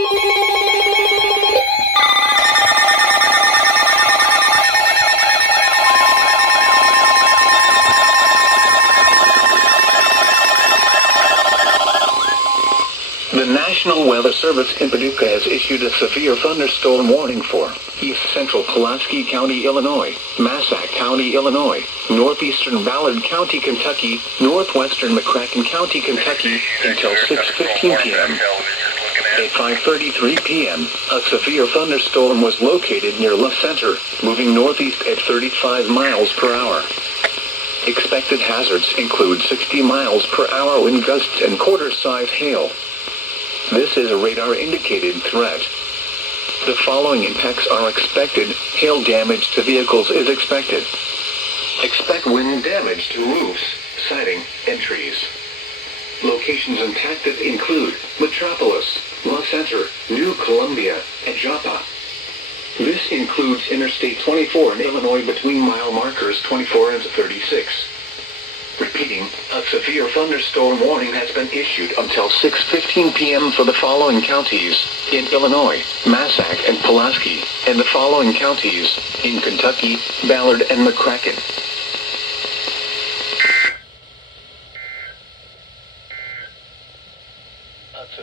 The National Weather Service in Paducah has issued a severe thunderstorm warning for East Central Pulaski County, Illinois, Massac County, Illinois, Northeastern Ballard County, Kentucky, Northwestern McCracken County, Kentucky, until 6:15 p.m. At 5:33 p.m., a severe thunderstorm was located near La Center, moving northeast at 35 miles per hour. Expected hazards include 60 miles per hour wind gusts and quarter-size hail. This is a radar-indicated threat. The following impacts are expected. Hail damage to vehicles is expected. Expect wind damage to roofs, siding, and trees. Locations impacted include Metropolis, La Center, New Columbia, and Joppa. This includes Interstate 24 in Illinois between mile markers 24 and 36. Repeating, a severe thunderstorm warning has been issued until 6:15 p.m. for the following counties in Illinois, Massac and Pulaski, and the following counties in Kentucky, Ballard and McCracken.